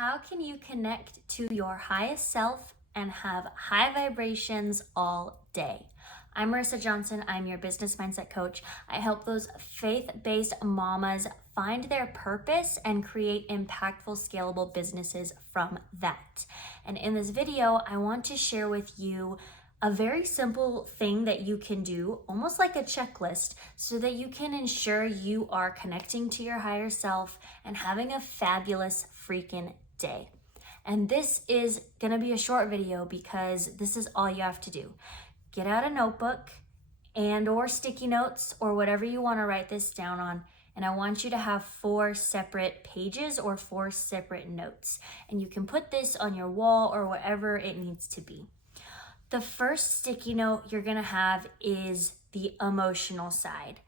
How can you connect to your highest self and have high vibrations all day? I'm Marissa Johnson. I'm your business mindset coach. I help those faith-based mamas find their purpose and create impactful, scalable businesses from that. And in this video, I want to share with you a very simple thing that you can do, almost like a checklist, so that you can ensure you are connecting to your higher self and having a fabulous freaking day. And this is gonna be a short video because this is all you have to do. Get out a notebook and or sticky notes or whatever you wanna write this down on. And I want you to have 4 separate pages or 4 separate notes. And you can put this on your wall or wherever it needs to be. The first sticky note you're gonna have is the emotional side.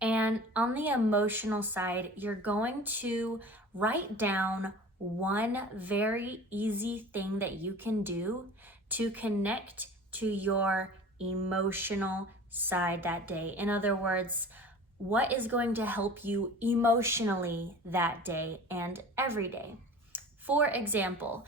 And on the emotional side, you're going to write down one very easy thing that you can do to connect to your emotional side that day. In other words, what is going to help you emotionally that day and every day? For example,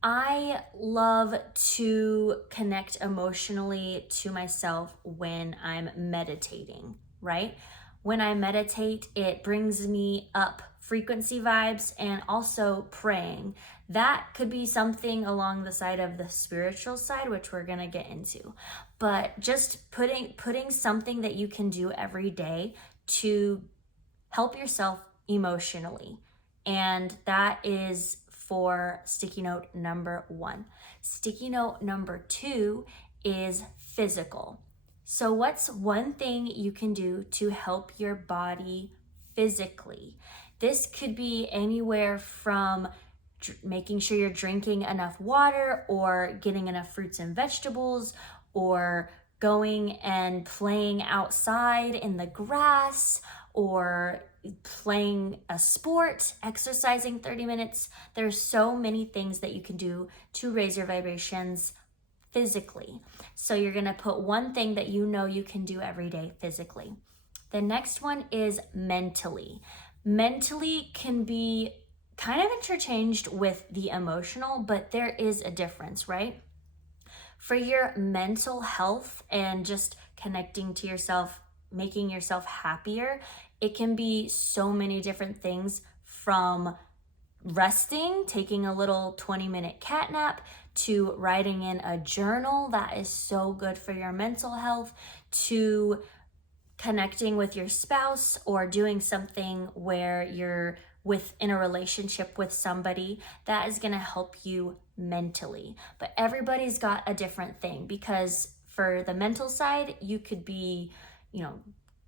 I love to connect emotionally to myself when I'm meditating, right? When I meditate, it brings me up frequency vibes and also praying. That could be something along the side of the spiritual side, which we're gonna get into. But just putting something that you can do every day to help yourself emotionally. And that is for sticky note number 1. Sticky note number 2 is physical. So what's one thing you can do to help your body physically? This could be anywhere from making sure you're drinking enough water or getting enough fruits and vegetables or going and playing outside in the grass or playing a sport, exercising 30 minutes. There's so many things that you can do to raise your vibrations physically. So you're gonna put one thing that you know you can do every day physically. The next one is mentally. Mentally can be kind of interchanged with the emotional, but there is a difference, right? For your mental health and just connecting to yourself, making yourself happier, it can be so many different things, from resting, taking a little 20-minute cat nap, to writing in a journal that is so good for your mental health, to connecting with your spouse or doing something where you're in a relationship with somebody that is going to help you mentally. But everybody's got a different thing, because for the mental side, you could be,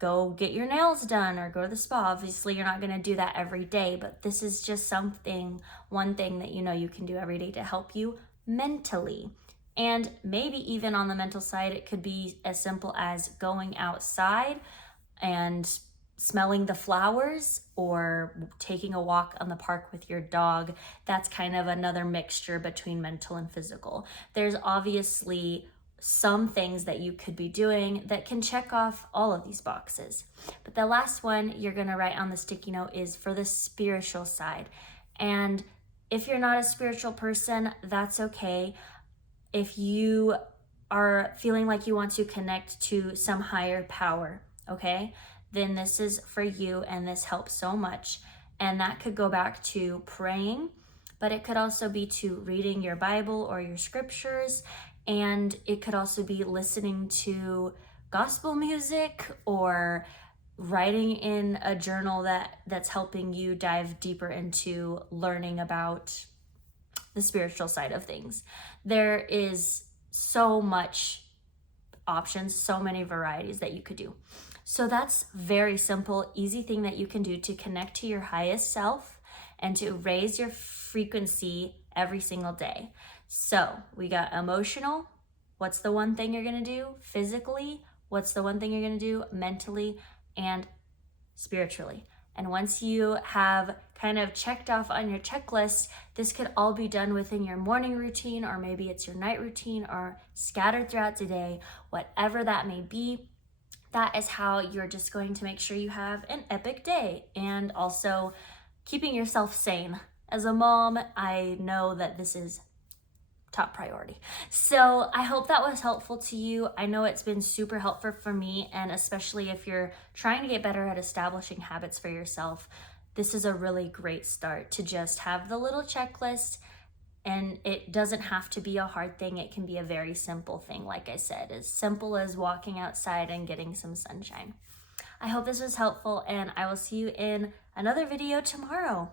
go get your nails done or go to the spa. Obviously, you're not going to do that every day, but this is just one thing that you can do every day to help you mentally. And maybe even on the mental side, it could be as simple as going outside and smelling the flowers or taking a walk on the park with your dog. That's kind of another mixture between mental and physical. There's obviously some things that you could be doing that can check off all of these boxes. But the last one you're gonna write on the sticky note is for the spiritual side. And if you're not a spiritual person, that's okay. If you are feeling like you want to connect to some higher power, okay, then this is for you, and this helps so much. And that could go back to praying, but it could also be to reading your Bible or your scriptures, and it could also be listening to gospel music or writing in a journal that's helping you dive deeper into learning about the spiritual side of things. There is so much options, so many varieties that you could do. So that's very simple, easy thing that you can do to connect to your highest self and to raise your frequency every single day. So we got emotional. What's the one thing you're gonna do? Physically. What's the one thing you're gonna do? Mentally and spiritually. And once you have kind of checked off on your checklist, this could all be done within your morning routine, or maybe it's your night routine, or scattered throughout the day, whatever that may be. That is how you're just going to make sure you have an epic day, and also keeping yourself sane as a mom, I know that this is top priority. So I hope that was helpful to you. I know it's been super helpful for me, and especially if you're trying to get better at establishing habits for yourself, this is a really great start to just have the little checklist. And it doesn't have to be a hard thing. It can be a very simple thing, like I said, as simple as walking outside and getting some sunshine. I hope this was helpful, and I will see you in another video tomorrow.